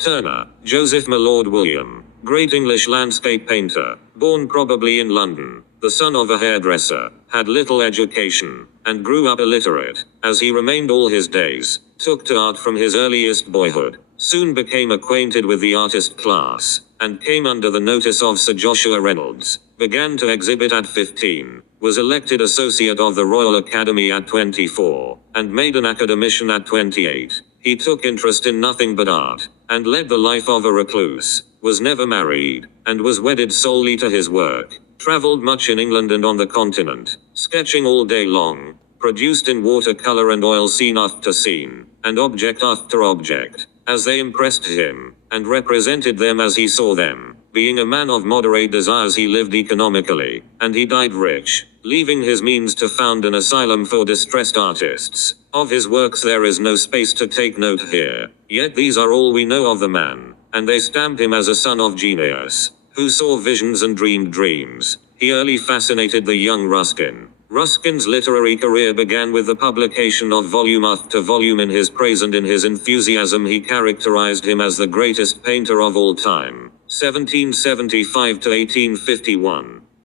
Turner, Joseph Millord William, great English landscape painter, born probably in London, the son of a hairdresser, had little education, and grew up illiterate, as he remained all his days, took to art from his earliest boyhood, soon became acquainted with the artist class, and came under the notice of Sir Joshua Reynolds, began to exhibit at 15, was elected Associate of the Royal Academy at 24, and made an academician at 28. He took interest in nothing but art, and led the life of a recluse, was never married, and was wedded solely to his work, traveled much in England and on the continent, sketching all day long, produced in watercolor and oil scene after scene, and object after object, as they impressed him, and represented them as he saw them. Being a man of moderate desires, he lived economically, and he died rich, leaving his means to found an asylum for distressed artists. Of his works there is no space to take note here, yet these are all we know of the man, and they stamp him as a son of genius, who saw visions and dreamed dreams. He early fascinated the young Ruskin. Ruskin's literary career began with the publication of volume after volume in his praise, and in his enthusiasm he characterized him as the greatest painter of all time. 1775 to 1851.